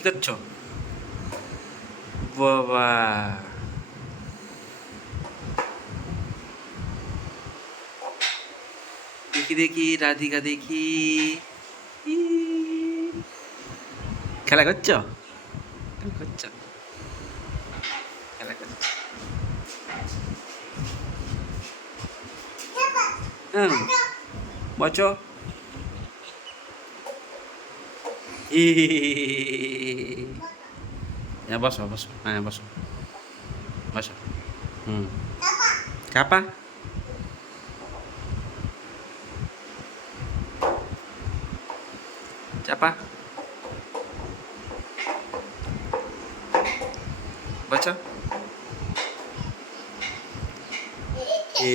কি করছো? বাবা, দেখি দেখি রাধিকা দেখি। ই, খেলা করছো? খেলা করছো? খেলা করছো? হুম, বসো। ই, হ্যাঁ বসো বসো, হ্যাঁ বসো বসো। হুম, চাপা। চাপা, বসো। এ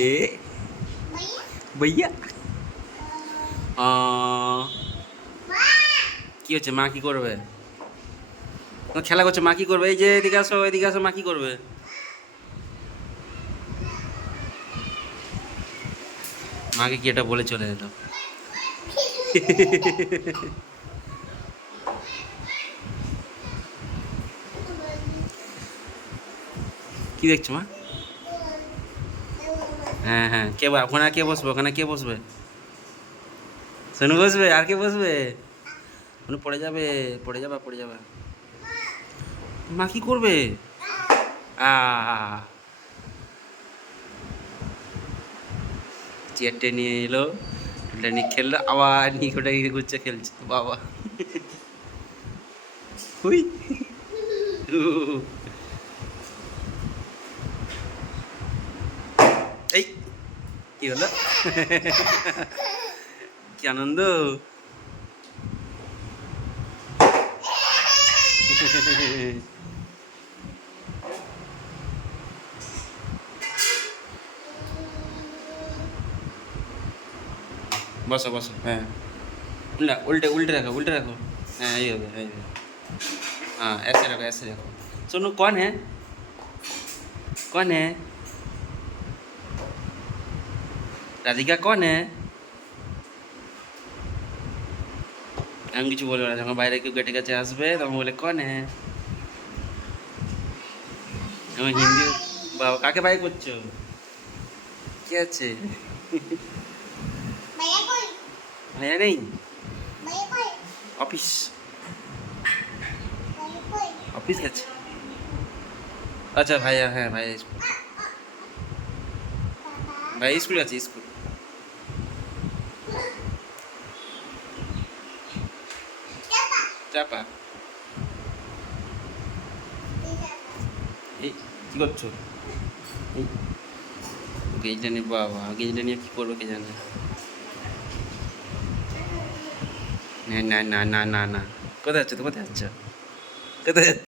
ভাইয়া, কি হচ্ছে? মা কি করবে? ও খেলা করছে, মা কি করবে? এই যে এদিকে আসো, এদিকে আসো, মা কি করবে? মাকে কি এটা বলে চলে যেত? কি দেখছো মা? হ্যাঁ হ্যাঁ, ওখানে আর কে বসবে? ওখানে কে বসবে? সোনু বসবে, আর কে বসবে? সোনু পড়ে যাবে, পড়ে যাবা, পড়ে যাবা। মা কি করবে? আ চেয়ারটা নিয়ে এলো, ওটা নিয়ে খেললো, আবার নিয়ে ওটা নিয়ে ঘুরছে, খেলছে বাবা। হুই, হু, এই কি হলো? কি আনন্দ! বসো বসো, হ্যাঁ। না, उल्टे उल्टे रखो, उल्टे रखो। हाँ यही हो गया, यही हो गया। हाँ ऐसे रखो, ऐसे रखो। सुनो, कौन है? कौन है? राधिका कौन है? আমি কিছু বলবো না, যখন বাইরে কেউ গেটে কাছে আসবে তখন বলে কন হ্যাঁ। আমি হিন্দি। বাবা, কাকে বাই করছো? কি আছে? ভাইয়া নেই? অফিস, অফিস গেছে। আচ্ছা ভাইয়া, হ্যাঁ ভাইয়া স্কুল, ভাইয়া স্কুল আছে, স্কুল। চাপা। এই কি করছো? এই গেজটা নিয়ে, বাবা গেজটা নিয়ে কি করবে কে জানে। না না না না না না, কোথায় যাচ্ছ তো? কোথায় যাচ্ছ? কোথায় যাচ্ছ?